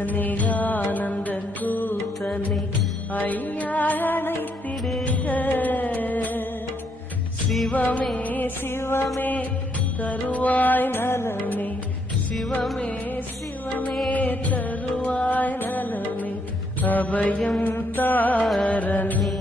கூத்தனே ஆனந்த கூத்தனே ஐயா அழைத்திடுக. சிவமே சிவமே தருவாய் நலமே, சிவமே சிவமே தருவாய் நலமே, அபயம் தாரணி.